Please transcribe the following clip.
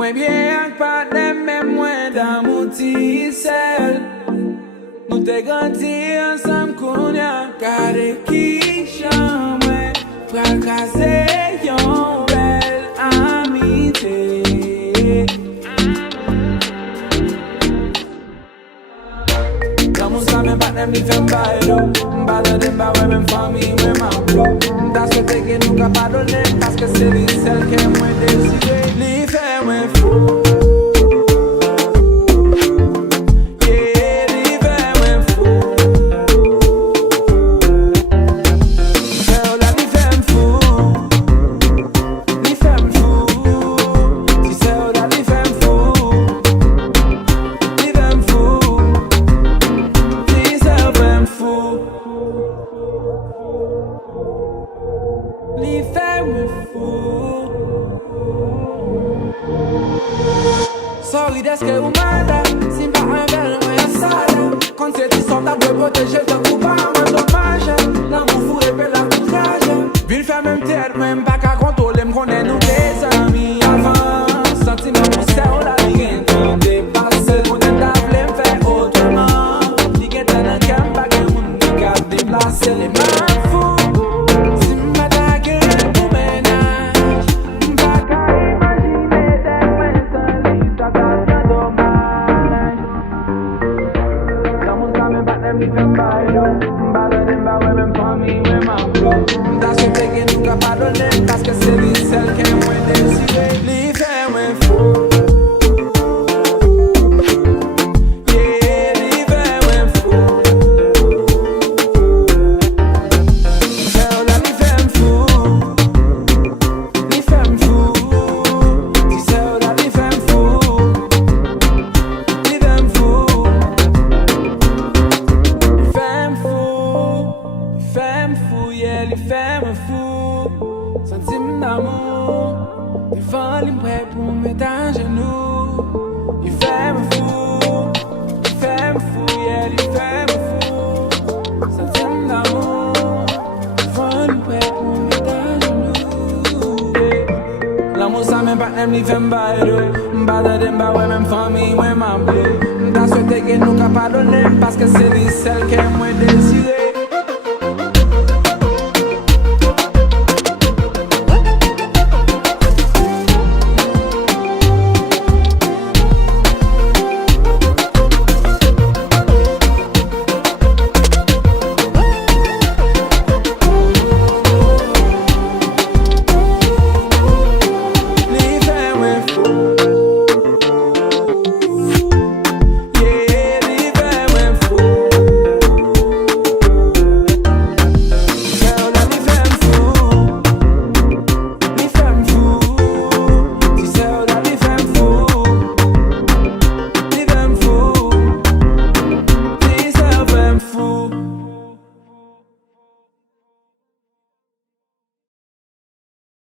Mwen bien ak patem, men mwen dan mouti sel. Nou te grandi ansam konya, kade ki jan mwen pral kaze yon bel amite. Nan moun sa men patem li fem baylo, mbada dem ba we men fami we man blo. Da sote ke nou ka padone, paske se li sel ke mwen deside. Li fe mwen fou. Li fè mwen fou. Sorry deske ou mada, si mpa an vel mwen asada. Kon se ti son tap de proteje, te koupa mwen domaje. Nan mou fou repe la koutraje. Vil fè mwen tèd mwen pa ka kontrole, m konen nou des ami avan. Sentimen mwen se ou la li gen ton depase. Konen ta vle m fè otreman. Li gen ten an kem pa gen moun di ka deplase. Le man fou. Mi fem baylo, mbada dem ba we men fami we man blo. Da se teke nou ka padone, paske se li sel ke mwen deside. Li fe mwen fou. Yeah, li fe mwen fou. Se ou la li fem fou. Li fem fou. Si se ou la li fem fou. Li fem fou. Femme fou, yeah, li fè mwen fou. Sentim d'amou, devan li mprè pou mèt an genou. Li fè mwen fou, yeah, li fè mwen fou. Sentim d'amou, devan li mprè pou mèt an genou. L'amou sa men patem li fè mbaylo, mbada dem ba we men fami we man blo. Da souete ke nou ka padone, paske se li sel ke mwen deside.